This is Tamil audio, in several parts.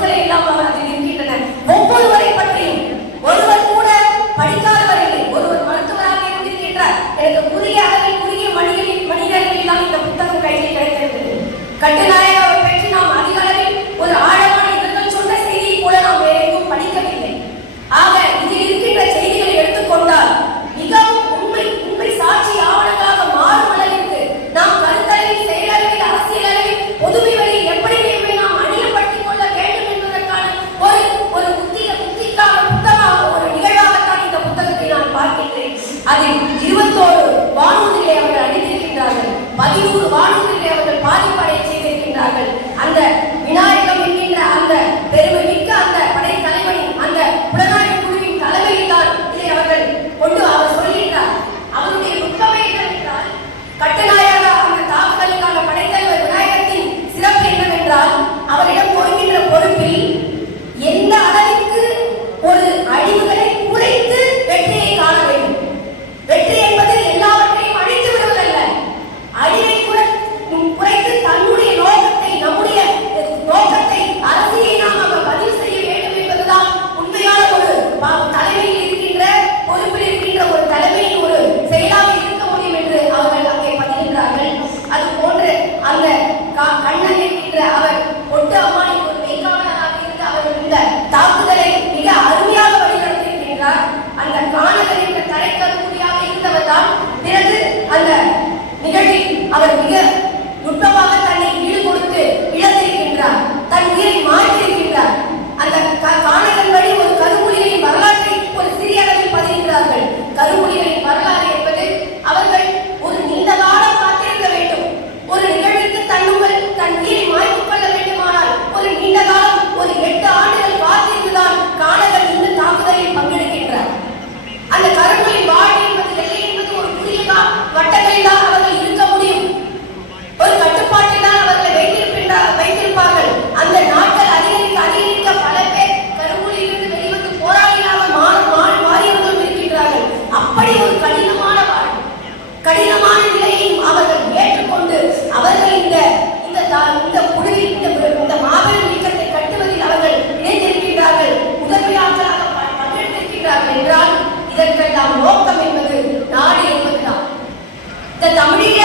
சொற்களை எல்லாம் அதில் இருக்கின்றன ஒவ்வொருவரை இதற்கெல்லாம் நோக்கம் என்பது நாடு என்பதுதான். இந்த தமிழீழ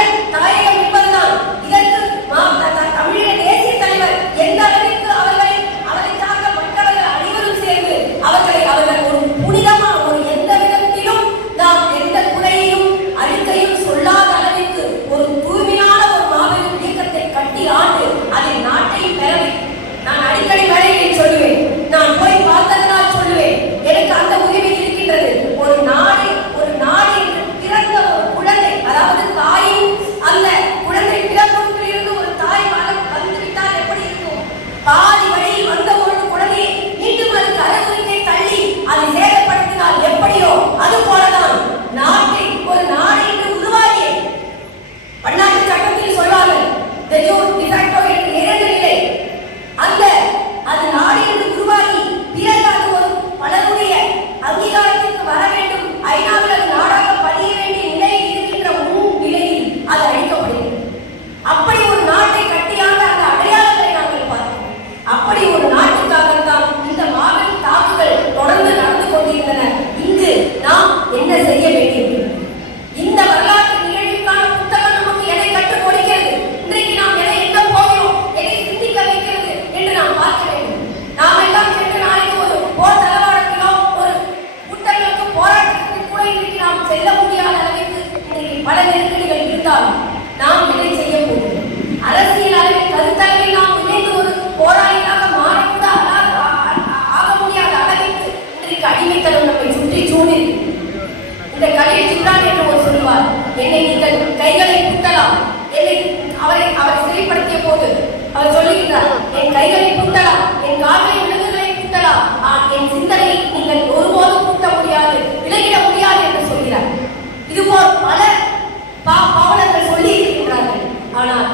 அப்படி ஒரு இருக்கிறார் என் கைகளை பூட்டலாம். என் கால்களை விலங்குகளை பூட்டலாம். என் சிந்தனையை நீங்கள் ஒருபோதும் பூட்ட முடியாது விலகிட முடியாது என்று சொல்கிறார். இதுபோல் பல பாவலர்கள் சொல்லி இருக்கிறார்கள் ஆனால்